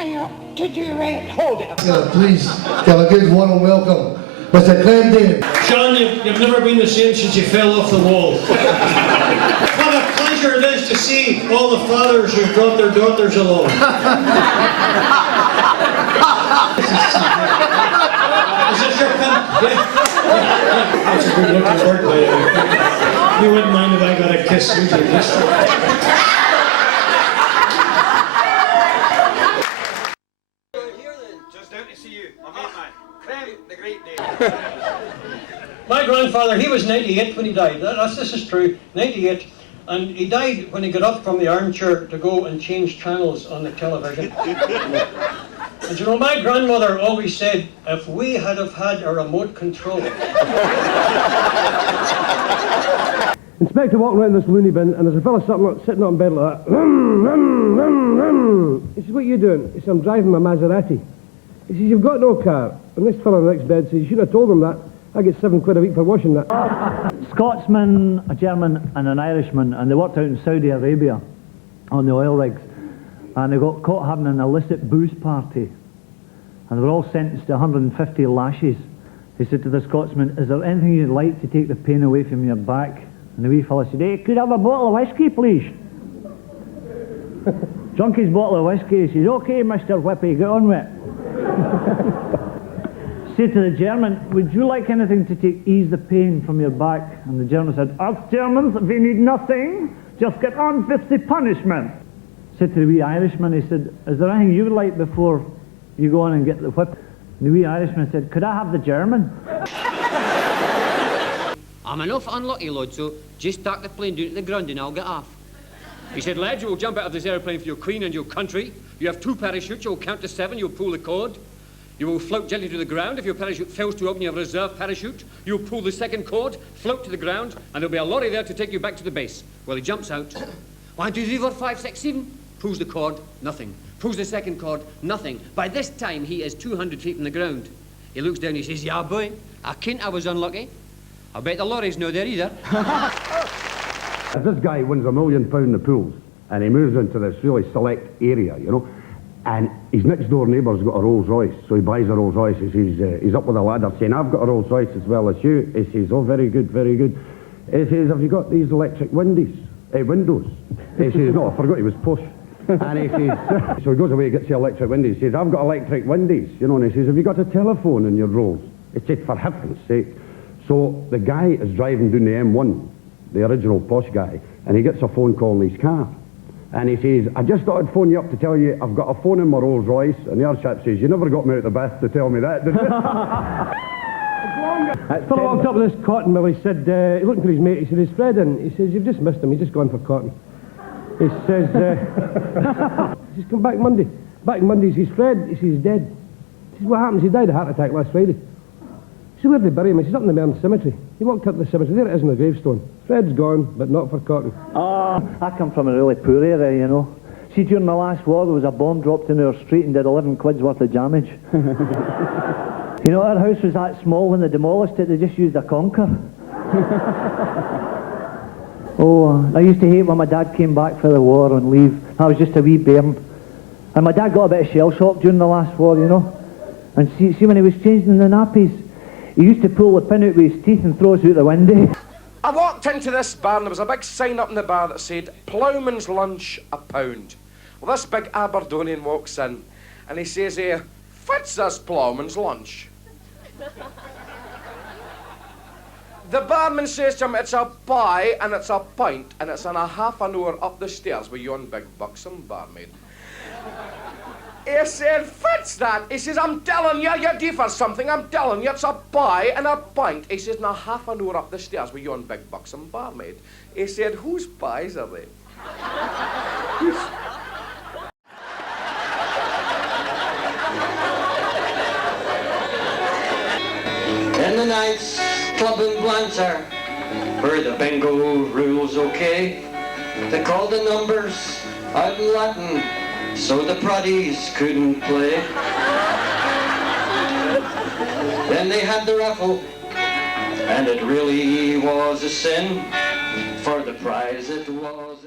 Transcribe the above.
I ought to do it. Hold it. Please give a good warm welcome, Mr. Dane. John, you've never been the same since you fell off the wall. What a pleasure it is to see all the fathers who've brought their daughters along. Is this your pen? Yeah. That's a good looking bird, by the way. You wouldn't mind if I got a kiss, would you? Just down to see you. My mate, man. Clem, the great Dane. My grandfather, he was 98 when he died. This is true, 98. And he died when he got up from the armchair to go and change channels on the television. And you know, my grandmother always said, if we had have had a remote control. Inspector walking around this loony bin, and there's a fella sitting up in bed like that. He says, what are you doing? He says, I'm driving my Maserati. He says, you've got no car. And this fella on the next bed says, you shouldn't have told him that. I get £7 a week for washing that. Scotsman, a German and an Irishman, and they worked out in Saudi Arabia on the oil rigs, and they got caught having an illicit booze party, and they were all sentenced to 150 lashes. He said to the Scotsman, is there anything you'd like to take the pain away from your back? And the wee fella said, hey, could I have a bottle of whiskey, please? Drunk his bottle of whiskey. He says, okay, Mr. Whippy, get on with it. Said to the German, would you like anything to ease the pain from your back? And the German said, us Germans, we need nothing, just get on with the punishment. Said to the wee Irishman, he said, is there anything you would like before you go on and get the whip? And the wee Irishman said, could I have the German? I'm enough unlucky, lad, so just tuck the plane down to the ground and I'll get off. He said, lads, you will jump out of this aeroplane for your queen and your country. You have 2 parachutes, you'll count to 7, you'll pull the cord. You will float gently to the ground. If your parachute fails to open, you have a reserve parachute. You'll pull the second cord, float to the ground, and there'll be a lorry there to take you back to the base. Well, he jumps out. 1, 2, 3, 4, 5, 6, 7. Pulls the cord, nothing. Pulls the second cord, nothing. By this time, he is 200 feet from the ground. He looks down, he says, yeah, boy, I kent I was unlucky. I bet the lorry's no there either. If this guy wins £1 million in the pools, and he moves into this really select area, you know, and his next door neighbour's got a Rolls Royce, so he buys a Rolls Royce. He says, he's up with a ladder saying, I've got a Rolls Royce as well as you. He says, oh, very good, very good. He says, have you got these electric windows? He says, no, I forgot he was push. And he says, so he goes away, gets the electric windows. He says, I've got electric windows, you know, and he says, have you got a telephone in your Rolls? He said, for heaven's sake. So the guy is driving down the M1, the original posh guy, and he gets a phone call in his car. And he says, I just thought I'd phone you up to tell you I've got a phone in my Rolls Royce. And the other chap says, you never got me out of the bath to tell me that, did you? Philip walked up with this cotton mill. He said, he's looking for his mate. He said, is Fred in? He says, you've just missed him. He's just gone for cotton. He says, he says, come back Monday. Back Monday, he says, Fred, he says, he's dead. He says, what happens? He died of a heart attack last Friday. He says, where'd they bury him? He says, up in the Mearns Cemetery. He walked up to the cemetery. There it is in the gravestone. Fred's gone, but not for cotton. I come from a really poor area, you know. See, during the last war, there was a bomb dropped in our street and did 11 quid's worth of damage. You know, our house was that small when they demolished it, they just used a conker. Oh, I used to hate when my dad came back for the war and leave. I was just a wee bairn. And my dad got a bit of shell shock during the last war, you know. And see when he was changing the nappies, he used to pull the pin out with his teeth and throw us out the window. I walked into this bar and there was a big sign up in the bar that said, Ploughman's lunch £1. Well, this big Aberdonian walks in and he says, fits this Ploughman's lunch? The barman says to him, it's a pie and it's a pint and it's in a half an hour up the stairs with yon big buxom barmaid. He said, fits that? He says, I'm telling you, you're due for something. I'm telling you, it's a pie and a pint. He says, in a half an hour up the stairs with yon big buxom barmaid. He said, whose pies are they? In the night's Clubland Blantyre, where the bingo rules okay, they called the numbers out in Latin, so the proddies couldn't play. Then they had the raffle, and it really was a sin, for the prize it was